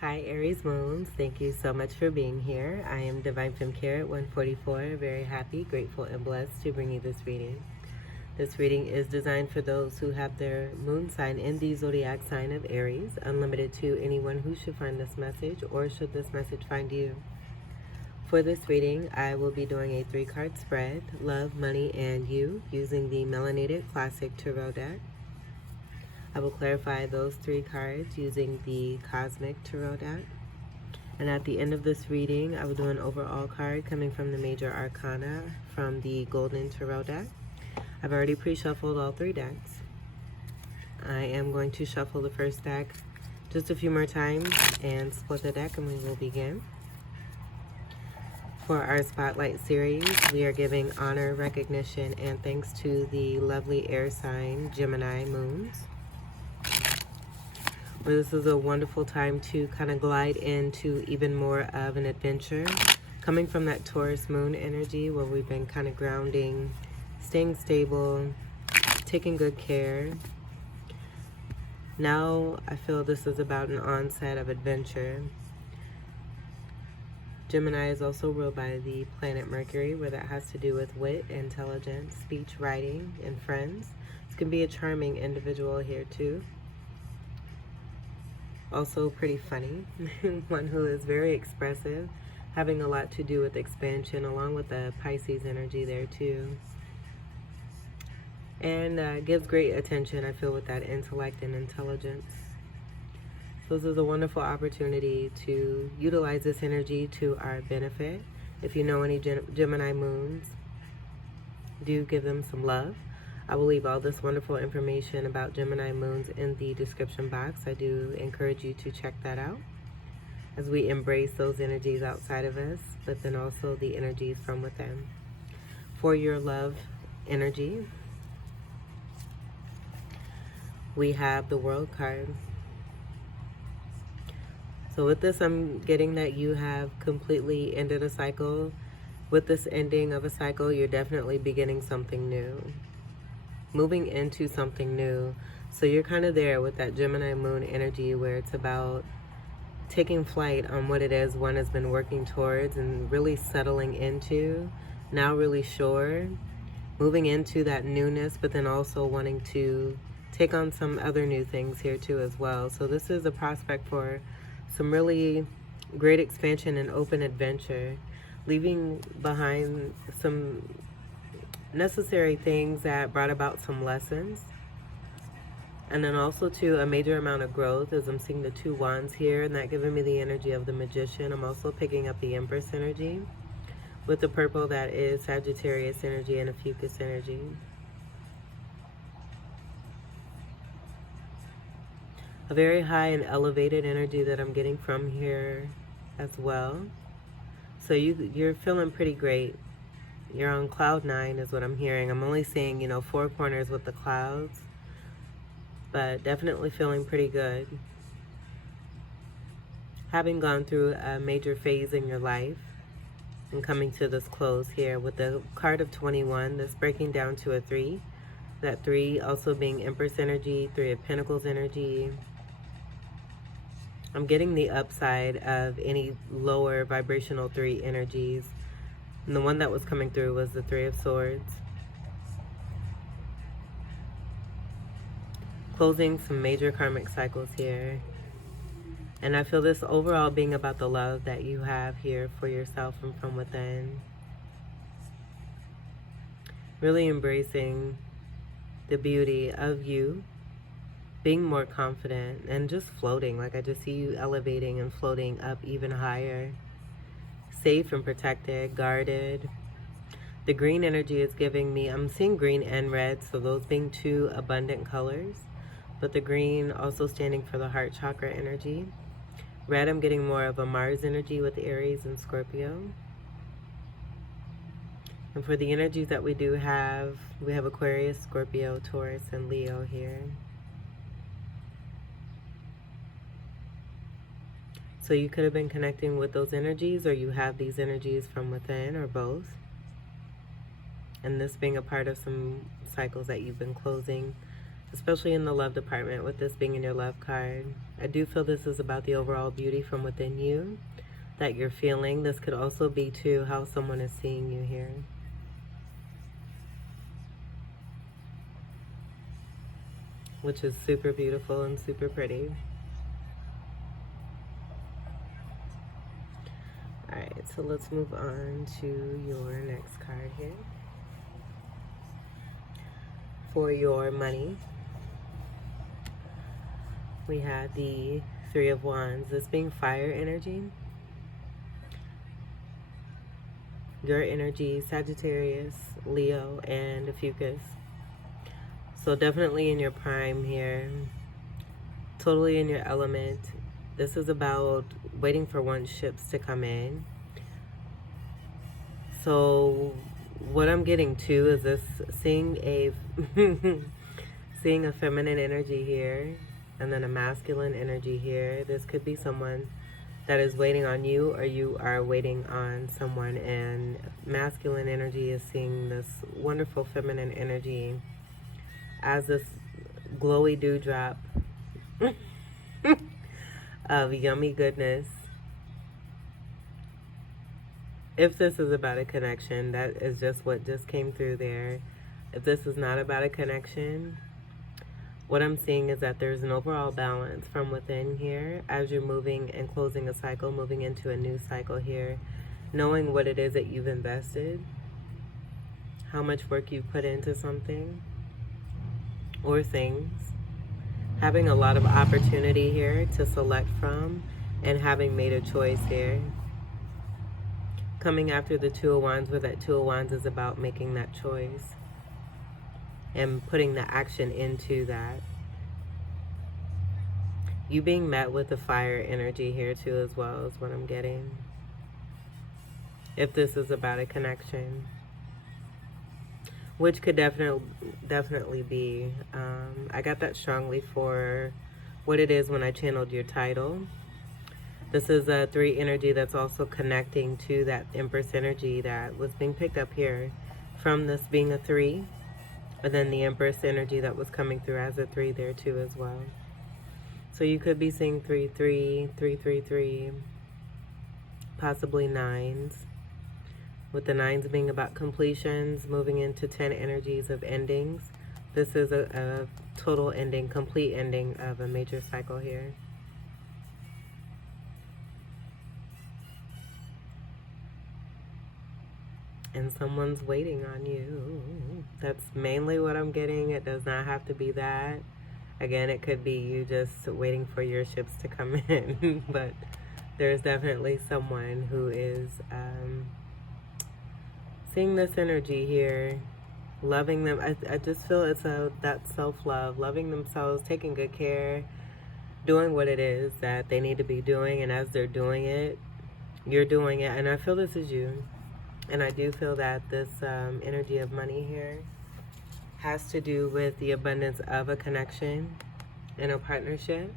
Hi Aries Moons, thank you so much for being here. I am Divine Femme Care at 144, very happy, grateful, and blessed to bring you this reading. This reading is designed for those who have their moon sign in the zodiac sign of Aries, unlimited to anyone who should find this message or should this message find you. For this reading, I will be doing a 3-card spread, Love, Money, and You, using the Melanated Classic Tarot deck. I will clarify those 3 cards using the Cosmic Tarot deck. And at the end of this reading, I will do an overall card coming from the Major Arcana from the Golden Tarot deck. I've already pre-shuffled all 3 decks. I am going to shuffle the first deck just a few more times and split the deck, and we will begin. For our Spotlight series, we are giving honor, recognition, and thanks to the lovely air sign Gemini Moons. This is a wonderful time to kind of glide into even more of an adventure. Coming from that Taurus moon energy where we've been kind of grounding, staying stable, taking good care. Now I feel this is about an onset of adventure. Gemini is also ruled by the planet Mercury, where that has to do with wit, intelligence, speech, writing, and friends. This can be a charming individual here too. Also pretty funny, one who is very expressive, having a lot to do with expansion, along with the Pisces energy there too. And gives great attention, I feel, with that intellect and intelligence. So this is a wonderful opportunity to utilize this energy to our benefit. If you know any Gemini moons, do give them some love. I will leave all this wonderful information about Gemini moons in the description box. I do encourage you to check that out as we embrace those energies outside of us, but then also the energies from within. For your love energy, we have the World card. So with this, I'm getting that you have completely ended a cycle. With this ending of a cycle, you're definitely beginning something new. Moving into something new. So you're kind of there with that Gemini moon energy where it's about taking flight on what it is one has been working towards and really settling into, now really sure, moving into that newness, but then also wanting to take on some other new things here too as well. So this is a prospect for some really great expansion and open adventure, leaving behind some necessary things that brought about some lessons, and then also to a major amount of growth, as I'm seeing the 2 wands here, and that giving me the energy of the Magician. I'm also picking up the Empress energy with the purple, that is Sagittarius energy and a Fucus energy. A very high and elevated energy that I'm getting from here as well. So you're feeling pretty great. You're on cloud 9 is what I'm hearing. I'm only seeing, 4 corners with the clouds, but definitely feeling pretty good. Having gone through a major phase in your life and coming to this close here with the card of 21, this breaking down to a 3. That 3 also being Empress energy, 3 of Pentacles energy. I'm getting the upside of any lower vibrational 3 energies. And the one that was coming through was the 3 of Swords. Closing some major karmic cycles here. And I feel this overall being about the love that you have here for yourself and from within. Really embracing the beauty of you, being more confident and just floating. Like I just see you elevating and floating up even higher. Safe and protected, guarded. The green energy is giving me, I'm seeing green and red, so those being 2 abundant colors, but the green also standing for the heart chakra energy. Red, I'm getting more of a Mars energy with Aries and Scorpio. And for the energies that we do have, we have Aquarius, Scorpio, Taurus, and Leo here. So you could have been connecting with those energies, or you have these energies from within, or both. And this being a part of some cycles that you've been closing especially in the love department with this being in your love card. I do feel this is about the overall beauty from within you that you're feeling. This could also be too how someone is seeing you here. Which is super beautiful and super pretty. Alright, so let's move on to your next card here. For your money, we have the Three of Wands. This being fire energy. Your energy, Sagittarius, Leo, and Fucus. So definitely in your prime here. Totally in your element. This is about waiting for one's ships to come in. So what I'm getting to is this seeing a seeing a feminine energy here and then a masculine energy here. This could be someone that is waiting on you, or you are waiting on someone, and masculine energy is seeing this wonderful feminine energy as this glowy dewdrop of yummy goodness. If this is about a connection, that is just what just came through there. If this is not about a connection, what I'm seeing is that there's an overall balance from within here as you're moving and closing a cycle, moving into a new cycle here, knowing what it is that you've invested, how much work you've put into something or things, having a lot of opportunity here to select from, and having made a choice here. Coming after the Two of Wands, where that Two of Wands is about making that choice and putting the action into that. You being met with the fire energy here too as well is what I'm getting. If this is about a connection, which could definitely be. I got that strongly for what it is when I channeled your title. This is a 3 energy that's also connecting to that Empress energy that was being picked up here from this being a 3. And then the Empress energy that was coming through as a 3 there too as well. So you could be seeing 3, 3, 3, 3, 3, possibly 9s. With the 9s being about completions, moving into 10 energies of endings. This is a total ending, complete ending of a major cycle here. And someone's waiting on you. That's mainly what I'm getting. It does not have to be that. Again, it could be you just waiting for your ships to come in. But there's definitely someone who is seeing this energy here, loving them. I just feel it's that self-love, loving themselves, taking good care, doing what it is that they need to be doing. And as they're doing it, you're doing it. And I feel this is you. And I do feel that this energy of money here has to do with the abundance of a connection and a partnership.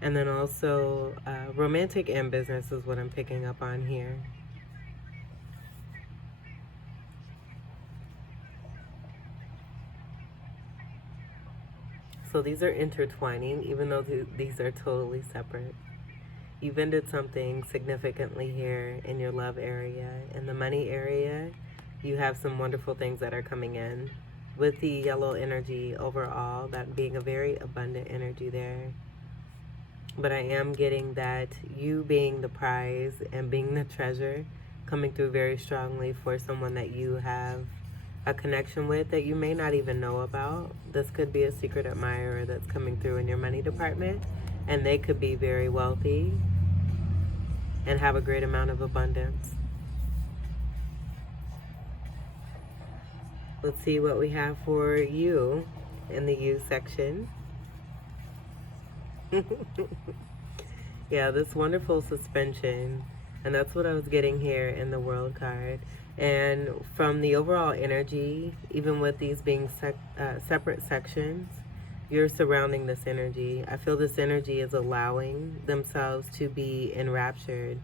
And then also romantic and business is what I'm picking up on here. So these are intertwining, even though these are totally separate. You've ended something significantly here in your love area. In the money area, you have some wonderful things that are coming in. With the yellow energy overall, that being a very abundant energy there. But I am getting that you being the prize and being the treasure coming through very strongly for someone that you have a connection with that you may not even know about. This could be a secret admirer that's coming through in your money department. And they could be very wealthy and have a great amount of abundance. Let's see what we have for you in the you section. Yeah, this wonderful suspension. And that's what I was getting here in the World card. And from the overall energy, even with these being separate sections, you're surrounding this energy. I feel this energy is allowing themselves to be enraptured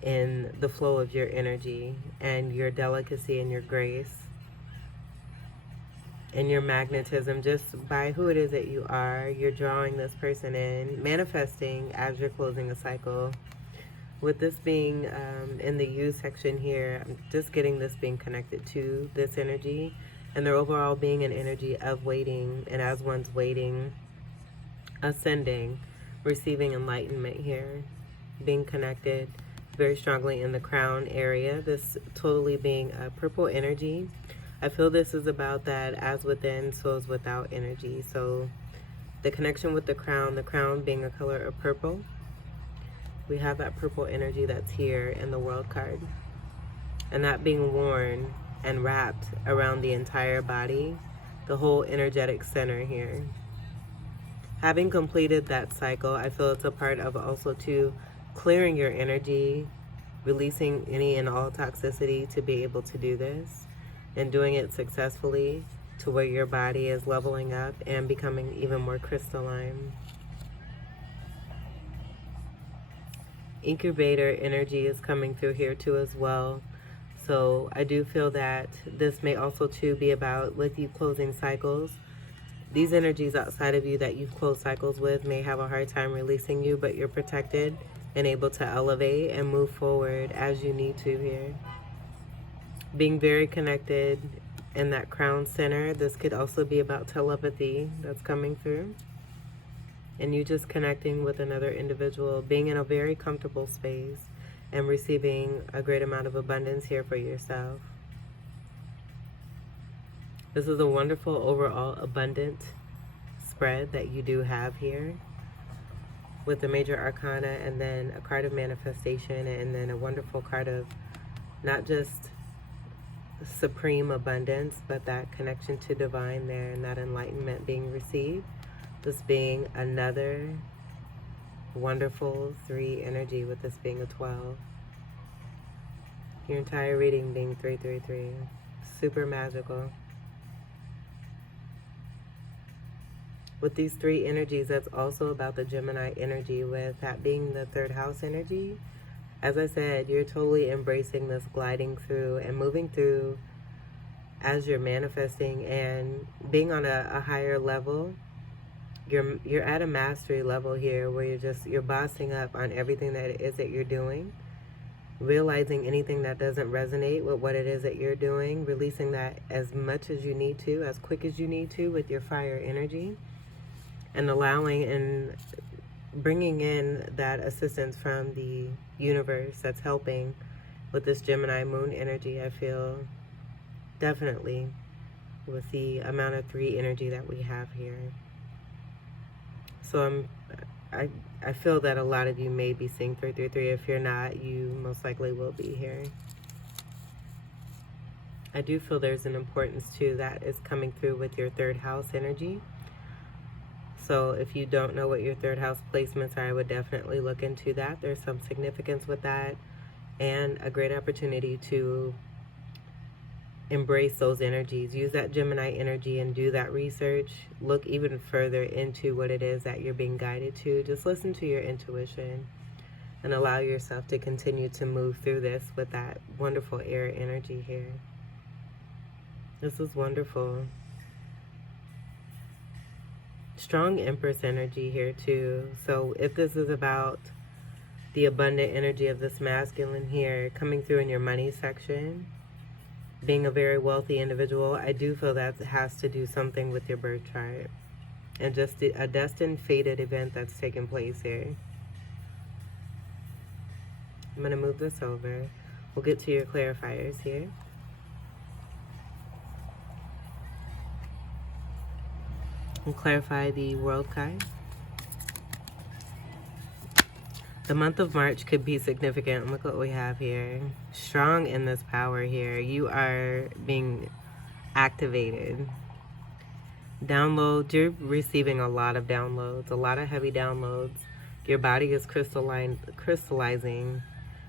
in the flow of your energy and your delicacy and your grace. and your magnetism, just by who it is that you are, you're drawing this person in, manifesting as you're closing a cycle. With this being in the U section here, I'm just getting this being connected to this energy, and they're overall being an energy of waiting, and as one's waiting, ascending, receiving enlightenment here, being connected very strongly in the crown area, this totally being a purple energy. I feel this is about that as within, so is without energy. So the connection with the crown being a color of purple, we have that purple energy that's here in the world card, and that being worn and wrapped around the entire body, the whole energetic center here. Having completed that cycle, I feel it's a part of also to clearing your energy, releasing any and all toxicity to be able to do this, and doing it successfully to where your body is leveling up and becoming even more crystalline. Incubator energy is coming through here too as well. So I do feel that this may also too be about with you closing cycles. These energies outside of you that you've closed cycles with may have a hard time releasing you, but you're protected and able to elevate and move forward as you need to here. Being very connected in that crown center. This could also be about telepathy that's coming through. And you just connecting with another individual, being in a very comfortable space and receiving a great amount of abundance here for yourself. This is a wonderful overall abundant spread that you do have here with the major arcana, and then a card of manifestation, and then a wonderful card of not just supreme abundance, but that connection to divine there and that enlightenment being received. This being another wonderful 3 energy, with this being a 12. Your entire reading being 333. Super magical. With these 3 energies, that's also about the Gemini energy, with that being the 3rd house energy. As I said, you're totally embracing this gliding through and moving through as you're manifesting and being on a higher level. You're at a mastery level here where you're bossing up on everything that it is that you're doing, realizing anything that doesn't resonate with what it is that you're doing, releasing that as much as you need to, as quick as you need to with your fire energy, and allowing and bringing in that assistance from the universe that's helping with this Gemini Moon energy. I feel definitely with the amount of 3 energy that we have here. So I feel that a lot of you may be seeing 333. If you're not, you most likely will be here. I do feel there's an importance too that is coming through with your 3rd house energy. So if you don't know what your 3rd house placements are, I would definitely look into that. There's some significance with that, and a great opportunity to embrace those energies. Use that Gemini energy and do that research. Look even further into what it is that you're being guided to. Just listen to your intuition and allow yourself to continue to move through this with that wonderful air energy here. This is wonderful. Strong Empress energy here too. So if this is about the abundant energy of this masculine here coming through in your money section, being a very wealthy individual, I do feel that has to do something with your birth chart and just a destined, fated event that's taking place here. I'm going to move this over. We'll get to your clarifiers here. And clarify the world card. The month of March could be significant. Look what we have here. Strong in this power here. You are being activated. Downloads. You're receiving a lot of downloads, a lot of heavy downloads. Your body is crystallizing,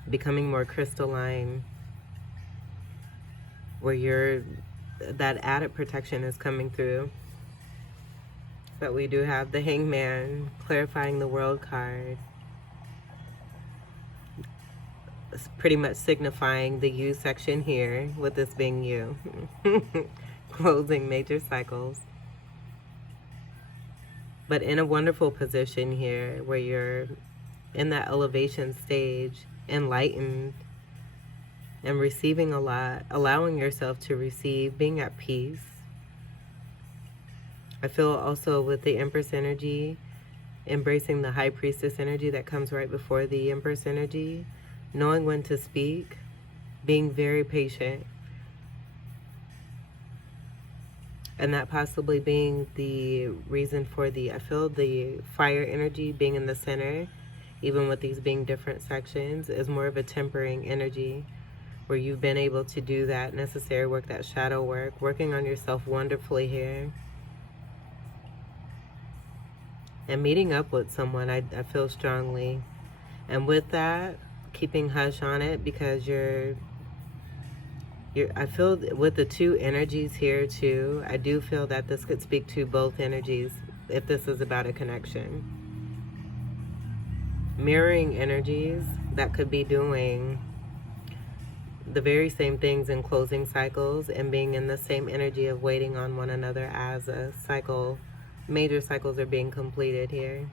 becoming more crystalline, where that added protection is coming through. But we do have the Hangman clarifying the world card. It's pretty much signifying the you section here, with this being you. closing major cycles. But in a wonderful position here where you're in that elevation stage, enlightened and receiving a lot, allowing yourself to receive, being at peace. I feel also with the Empress energy, embracing the High Priestess energy that comes right before the Empress energy, knowing when to speak, being very patient, and that possibly being the reason for I feel the fire energy being in the center, even with these being different sections, is more of a tempering energy where you've been able to do that necessary work, that shadow work, working on yourself wonderfully here. And meeting up with someone, I feel strongly. And with that, keeping hush on it, because I feel with the two energies here too, I do feel that this could speak to both energies if this is about a connection. Mirroring energies that could be doing the very same things in closing cycles and being in the same energy of waiting on one another as a cycle, major cycles are being completed here.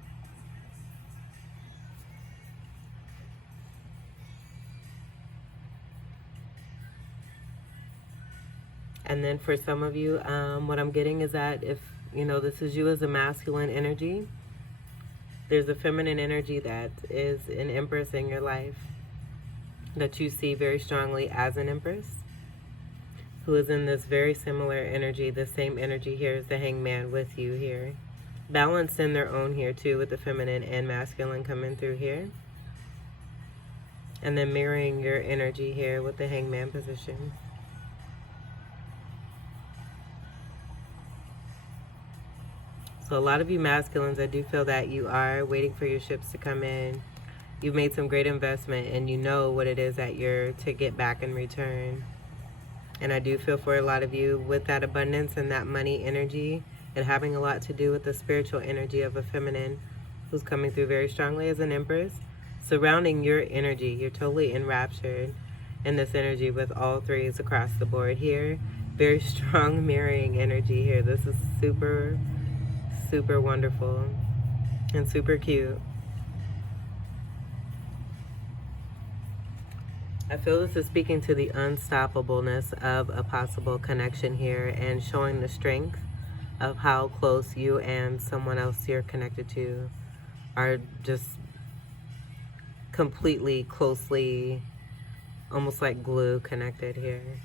And then for some of you, what I'm getting is that if, this is you as a masculine energy, there's a feminine energy that is an empress in your life that you see very strongly as an empress, who is in this very similar energy, the same energy here as the hangman with you here. Balanced in their own here too, with the feminine and masculine coming through here. And then mirroring your energy here with the hangman position. So a lot of you masculines, I do feel that you are waiting for your ships to come in. You've made some great investment and you know what it is that you're to get back in return. And I do feel for a lot of you with that abundance and that money energy, and having a lot to do with the spiritual energy of a feminine who's coming through very strongly as an empress, surrounding your energy. You're totally enraptured in this energy with all threes across the board here. Very strong mirroring energy here. This is super, super wonderful and super cute. I feel this is speaking to the unstoppableness of a possible connection here and showing the strength of how close you and someone else you're connected to are, just completely, closely, almost like glue connected here.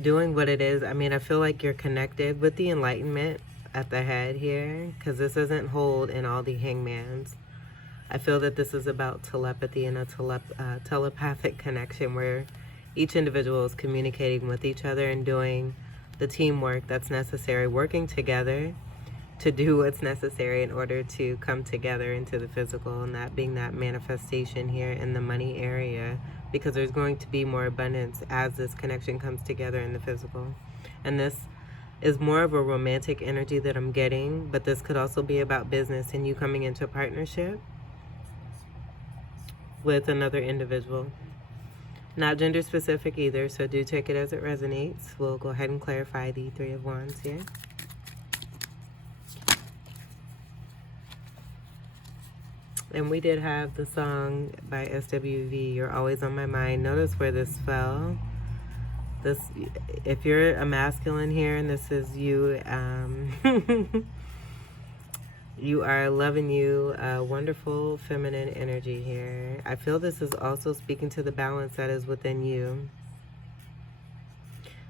Doing what it is, I feel like you're connected with the enlightenment at the head here, because this isn't hold in all the hangmans. I feel that this is about telepathy and a telepathic connection where each individual is communicating with each other and doing the teamwork that's necessary, working together to do what's necessary in order to come together into the physical, and that being that manifestation here in the money area, because there's going to be more abundance as this connection comes together in the physical. And this is more of a romantic energy that I'm getting, but this could also be about business and you coming into a partnership with another individual. Not gender specific either, so do take it as it resonates. We'll go ahead and clarify the Three of Wands here. And we did have the song by SWV, You're Always on My Mind. Notice where this fell. This, if you're a masculine here and this is you, you are loving you, wonderful feminine energy here. I feel this is also speaking to the balance that is within you,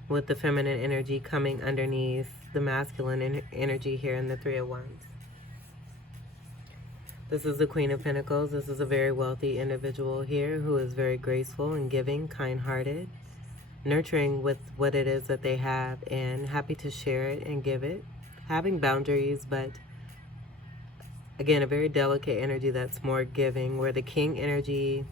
with the feminine energy coming underneath the masculine energy here in the Three of Wands. This is the Queen of Pentacles. This is a very wealthy individual here who is very graceful and giving, kind-hearted, nurturing with what it is that they have and happy to share it and give it. Having boundaries, but again, a very delicate energy that's more giving, where the King energy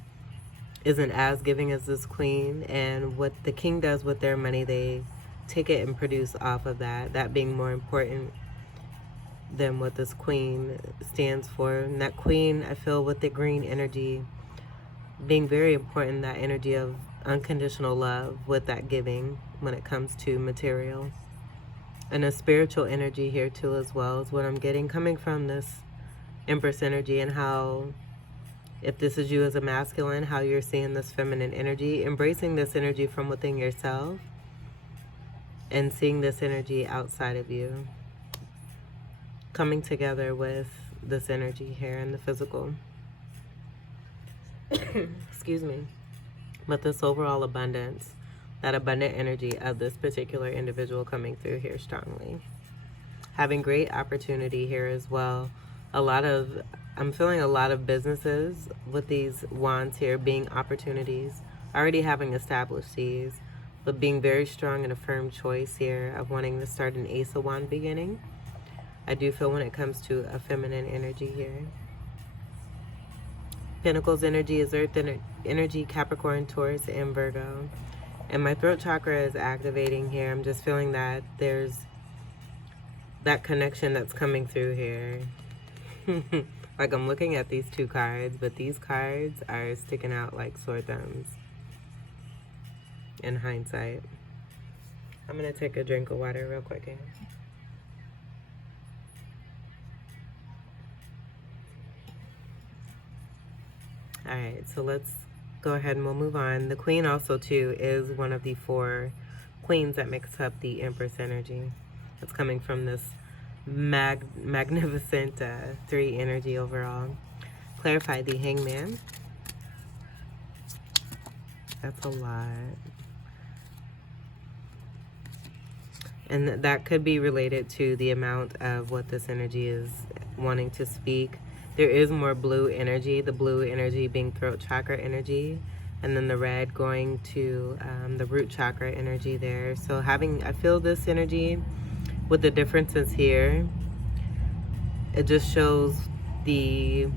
isn't as giving as this Queen, and what the King does with their money, they take it and produce off of that, that being more important than what this Queen stands for. And that Queen, I feel with the green energy being very important, that energy of unconditional love with that giving when it comes to material. And a spiritual energy here too as well is what I'm getting coming from this Empress energy, and how, if this is you as a masculine, how you're seeing this feminine energy, embracing this energy from within yourself and seeing this energy outside of you, coming together with this energy here in the physical. Excuse me. But this overall abundance, that abundant energy of this particular individual coming through here strongly. Having great opportunity here as well. I'm feeling a lot of businesses with these wands here being opportunities, already having established these, but being very strong and a firm choice here of wanting to start an Ace of Wand beginning. I do feel when it comes to a feminine energy here. Pentacles energy is Earth energy, Capricorn, Taurus, and Virgo. And my throat chakra is activating here. I'm just feeling that there's that connection that's coming through here. Like, I'm looking at these two cards, but these cards are sticking out like sore thumbs in hindsight. I'm going to take a drink of water real quick here. Alright, so let's go ahead and we'll move on. The Queen also too is one of the 4 queens that makes up the Empress energy. It's coming from this magnificent 3 energy overall. Clarify the Hangman. That's a lot. And that could be related to the amount of what this energy is wanting to speak. There is more blue energy, the blue energy being throat chakra energy, and then the red going to the root chakra energy there. So I feel this energy with the differences here, it just shows the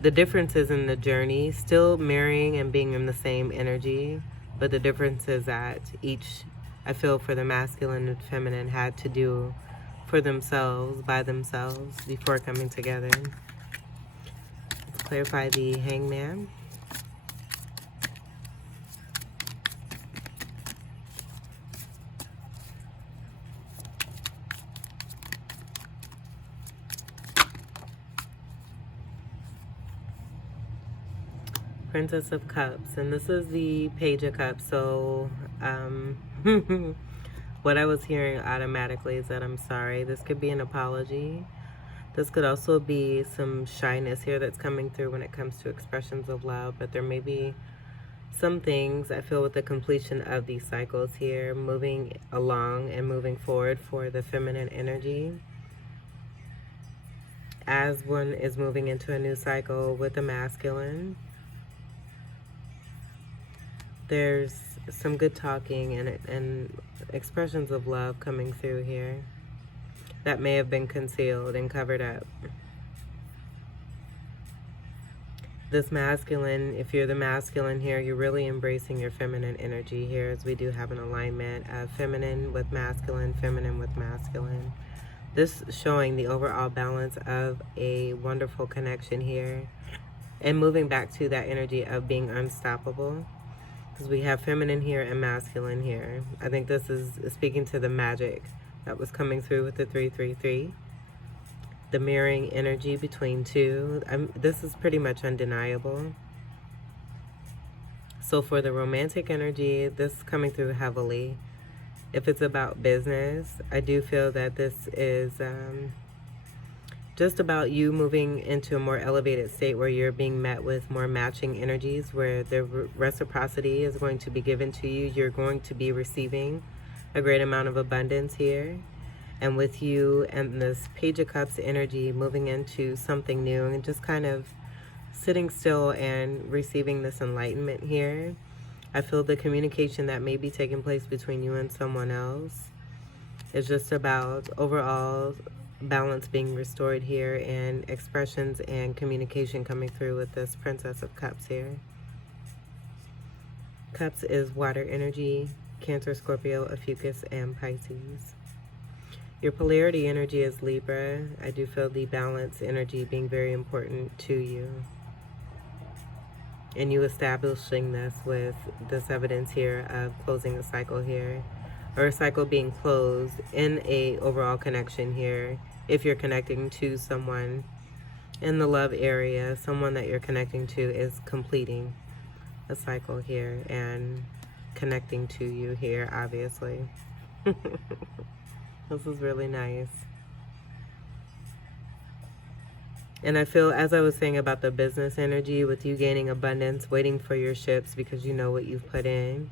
differences in the journey, still marrying and being in the same energy, but the difference is that each, I feel, for the masculine and feminine had to do for themselves, by themselves, before coming together. Let's clarify the Hangman. Princess of Cups, and this is the Page of Cups. So what I was hearing automatically is that I'm sorry. This could be an apology. This could also be some shyness here that's coming through when it comes to expressions of love, but there may be some things, I feel, with the completion of these cycles here, moving along and moving forward for the feminine energy. As one is moving into a new cycle with the masculine, there's some good talking and expressions of love coming through here that may have been concealed and covered up. This masculine, if you're the masculine here, you're really embracing your feminine energy here, as we do have an alignment of feminine with masculine, feminine with masculine. This showing the overall balance of a wonderful connection here, and moving back to that energy of being unstoppable. Because we have feminine here and masculine here. I think this is speaking to the magic that was coming through with the 333. The mirroring energy between two. This is pretty much undeniable. So for the romantic energy, this coming through heavily. If it's about business, I do feel that this is just about you moving into a more elevated state where you're being met with more matching energies, where the reciprocity is going to be given to you. You're going to be receiving a great amount of abundance here. And with you and this Page of Cups energy moving into something new and just kind of sitting still and receiving this enlightenment here, I feel the communication that may be taking place between you and someone else is just about overall balance being restored here, and expressions and communication coming through with this Princess of Cups here. Cups is water energy, Cancer, Scorpio, Ophiuchus, and Pisces. Your polarity energy is Libra. I do feel the balance energy being very important to you. and you establishing this with this evidence here of closing a cycle here, or a cycle being closed in a overall connection here. If you're connecting to someone in the love area, someone that you're connecting to is completing a cycle here and connecting to you here, obviously. This is really nice. And I feel, as I was saying about the business energy, with you gaining abundance, waiting for your ships because you know what you've put in,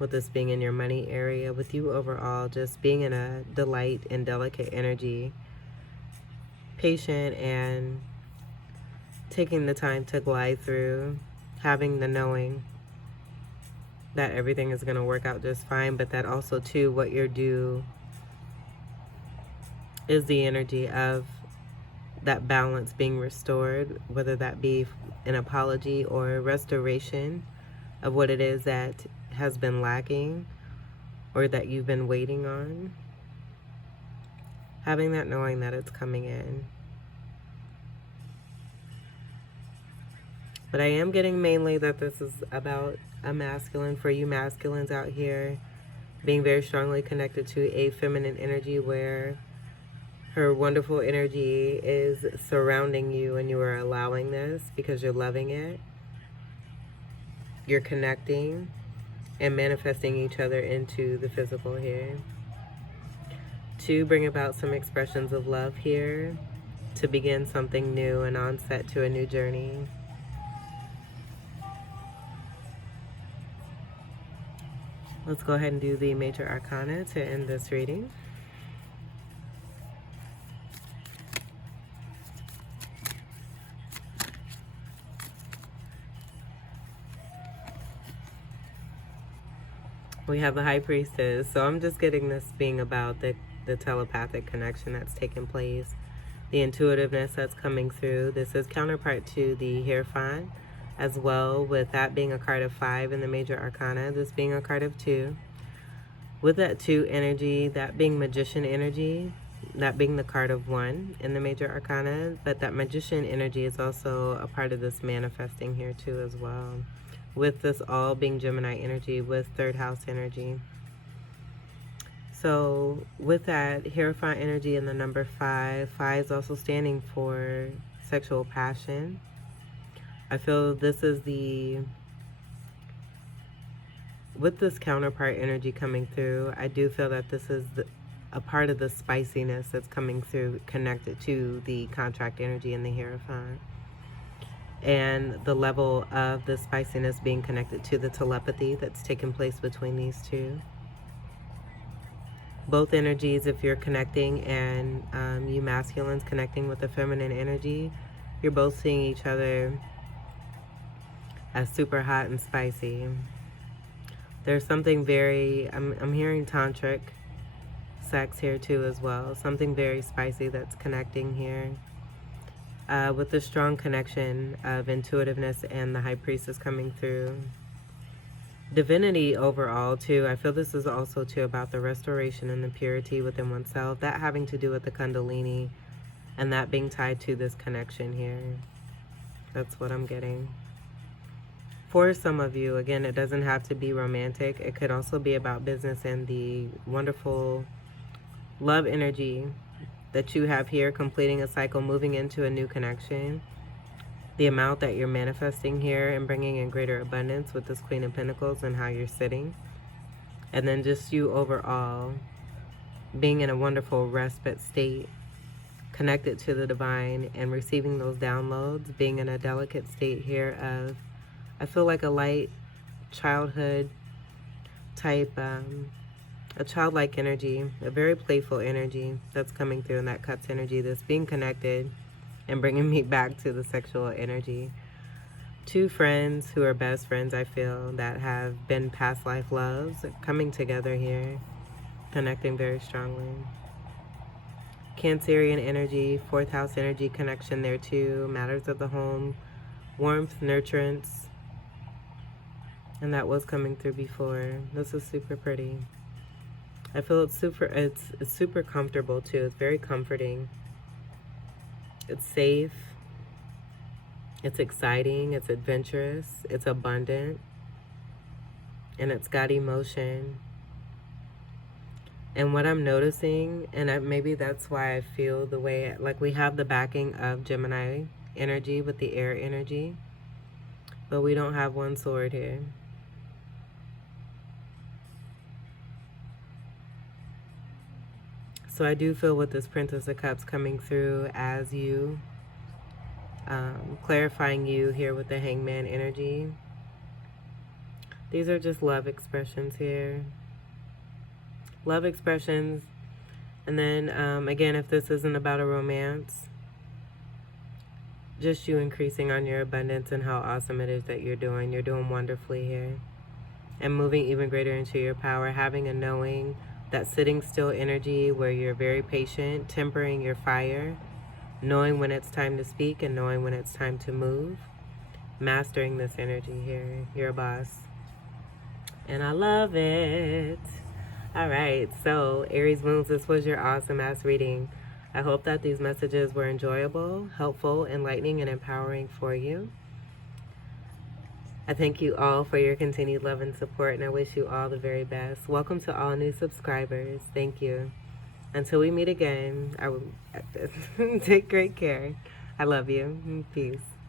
with this being in your money area, with you overall just being in a delight and delicate energy, patient and taking the time to glide through, having the knowing that everything is going to work out just fine, but that also too what you're due is the energy of that balance being restored, whether that be an apology or restoration of what it is that has been lacking or that you've been waiting on. Having that knowing that it's coming in. But I am getting mainly that this is about a masculine, for you masculines out here, being very strongly connected to a feminine energy where her wonderful energy is surrounding you and you are allowing this because you're loving it. You're connecting and manifesting each other into the physical here. To bring about some expressions of love here, to begin something new, an onset to a new journey. Let's go ahead and do the major arcana to end this reading. We have the High Priestess. So I'm just getting this being about the telepathic connection that's taking place, the intuitiveness that's coming through. This is counterpart to the Hierophant as well, with that being a card of 5 in the major arcana, this being a card of 2. With that 2 energy, that being magician energy, that being the card of 1 in the major arcana, but that magician energy is also a part of this manifesting here too as well. With this all being Gemini energy with 3rd house energy. So with that Hierophant energy and the number 5, 5 is also standing for sexual passion. I feel this is with this counterpart energy coming through, I do feel that this is a part of the spiciness that's coming through, connected to the contract energy and the Hierophant. And the level of the spiciness being connected to the telepathy that's taking place between these two. Both energies, if you're connecting and you masculines connecting with the feminine energy, you're both seeing each other as super hot and spicy. There's something very, I'm hearing tantric sex here too as well. Something very spicy that's connecting here. With the strong connection of intuitiveness and the High Priestess coming through. Divinity overall too. I feel this is also too about the restoration and the purity within oneself. That having to do with the Kundalini and that being tied to this connection here. That's what I'm getting. For some of you, again, it doesn't have to be romantic. It could also be about business and the wonderful love energy that you have here, completing a cycle, moving into a new connection. The amount that you're manifesting here and bringing in greater abundance with this Queen of Pentacles and how you're sitting. And then just you overall being in a wonderful respite state, connected to the divine and receiving those downloads, being in a delicate state here of, I feel like a light childhood type, a childlike energy, a very playful energy that's coming through, in that Cups energy, this being connected and bringing me back to the sexual energy. 2 friends who are best friends, I feel, that have been past life loves coming together here, connecting very strongly. Cancerian energy, 4th house energy connection there too, matters of the home, warmth, nurturance, and that was coming through before. This is super pretty. I feel it's super comfortable too. It's very comforting. It's safe. It's exciting, it's adventurous, it's abundant, and it's got emotion. And what I'm noticing, and maybe that's why I feel the way, like we have the backing of Gemini energy with the air energy, but we don't have one sword here. So I do feel with this Princess of Cups coming through as you, clarifying you here with the Hangman energy. These are just love expressions here. Love expressions. And then, again, if this isn't about a romance, just you increasing on your abundance and how awesome it is that you're doing. You're doing wonderfully here. And moving even greater into your power, having a knowing, that sitting still energy where you're very patient, tempering your fire, knowing when it's time to speak and knowing when it's time to move, mastering this energy here. You're a boss. And I love it. All right, so Aries Moons, this was your awesome ass reading. I hope that these messages were enjoyable, helpful, enlightening, and empowering for you. I thank you all for your continued love and support, and I wish you all the very best. Welcome to all new subscribers. Thank you. Until we meet again, I will take great care. I love you. Peace.